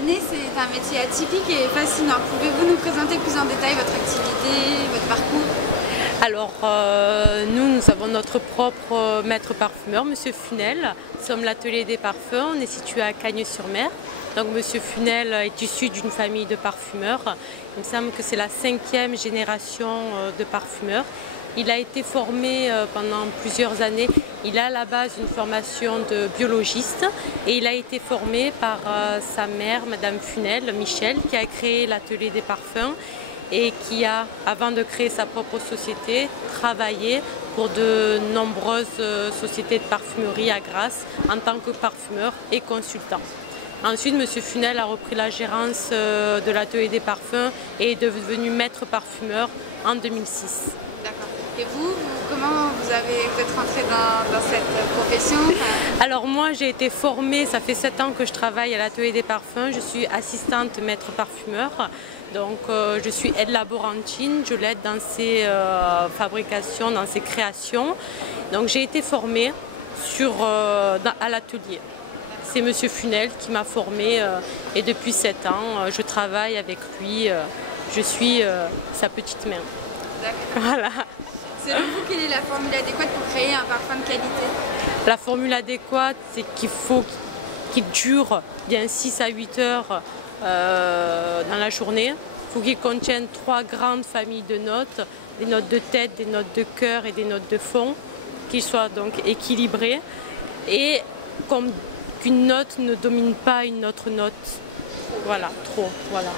Jardinier, c'est un métier atypique et fascinant. Pouvez-vous nous présenter plus en détail votre activité, votre parcours? Alors, nous avons notre propre maître parfumeur, Monsieur Funel. Nous sommes l'atelier des parfums, on est situé à Cagnes-sur-Mer. Donc Monsieur Funel est issu d'une famille de parfumeurs. Il me semble que c'est la 5e génération de parfumeurs. Il a été formé pendant plusieurs années. Il a à la base une formation de biologiste et il a été formé par sa mère, Madame Funel, Michel, qui a créé l'atelier des parfums et qui a, avant de créer sa propre société, travaillé pour de nombreuses sociétés de parfumerie à Grasse en tant que parfumeur et consultant. Ensuite, M. Funel a repris la gérance de l'atelier des parfums et est devenu maître parfumeur en 2006. D'accord. Et vous, comment vous êtes rentré dans cette profession? Alors moi, j'ai été formée, ça fait 7 ans que je travaille à l'atelier des parfums. Je suis assistante maître parfumeur. Donc je suis aide laborantine, je l'aide dans ses fabrications, dans ses créations. Donc j'ai été formée à l'atelier. C'est M. Funel qui m'a formée et depuis 7 ans, je travaille avec lui. Je suis sa petite main. D'accord. Voilà. Selon vous, quelle est la formule adéquate pour créer un parfum de qualité? La formule adéquate, c'est qu'il faut qu'il dure bien 6 à 8 heures dans la journée. Il faut qu'il contienne 3 grandes familles de notes, des notes de tête, des notes de cœur et des notes de fond, qu'il soit donc équilibré. Et comme qu'une note ne domine pas une autre note. Voilà, trop, voilà.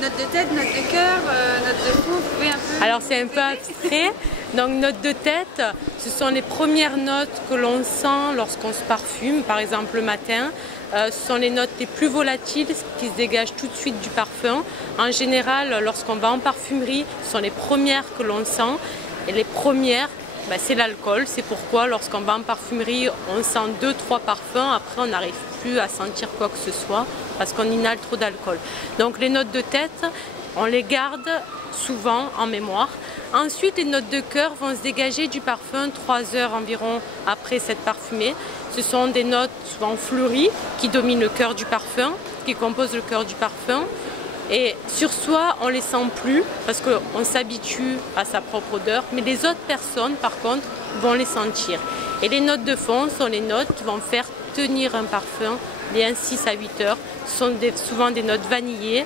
Note de tête, note de cœur, note de fond, vous pouvez un peu... Alors c'est un peu abstrait. Donc note de tête, ce sont les premières notes que l'on sent lorsqu'on se parfume, par exemple le matin. Ce sont les notes les plus volatiles qui se dégagent tout de suite du parfum. En général, lorsqu'on va en parfumerie, ce sont les premières que l'on sent. Et les premières, c'est l'alcool. C'est pourquoi lorsqu'on va en parfumerie, on sent 2-3 parfums. Après, on n'arrive plus à sentir quoi que ce soit parce qu'on inhale trop d'alcool. Donc les notes de tête, on les garde souvent en mémoire. Ensuite, les notes de cœur vont se dégager du parfum 3 heures environ après cette parfumée. Ce sont des notes souvent fleuries qui dominent le cœur du parfum, qui composent le cœur du parfum. Et sur soi, on ne les sent plus parce qu'on s'habitue à sa propre odeur. Mais les autres personnes, par contre, vont les sentir. Et les notes de fond sont les notes qui vont faire tenir un parfum bien 6 à 8 heures. Ce sont souvent des notes vanillées,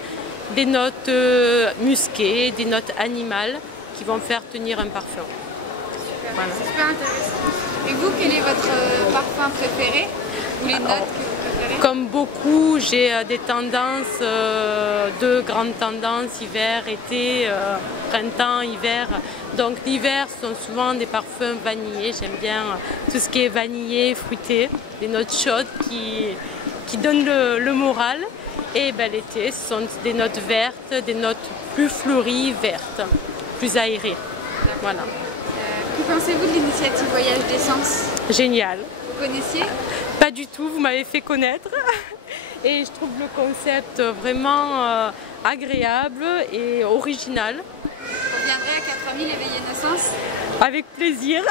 des notes musquées, des notes animales qui vont faire tenir un parfum. Super, voilà. C'est super intéressant. Et vous, quel est votre parfum préféré? Ou les notes que vous préférez? Comme beaucoup, j'ai des tendances, 2 grandes tendances, hiver, été, printemps, hiver. Donc l'hiver sont souvent des parfums vanillés. J'aime bien tout ce qui est vanillé, fruité, des notes chaudes qui donnent le moral. Et l'été, ce sont des notes vertes, des notes plus fleuries, vertes, plus aérées. Voilà. Que pensez-vous de l'initiative Voyage d'essence? Génial. Vous connaissiez? Pas du tout, vous m'avez fait connaître. Et je trouve le concept vraiment agréable et original. Vous viendrez à 4000 éveiller nos sens? Avec plaisir.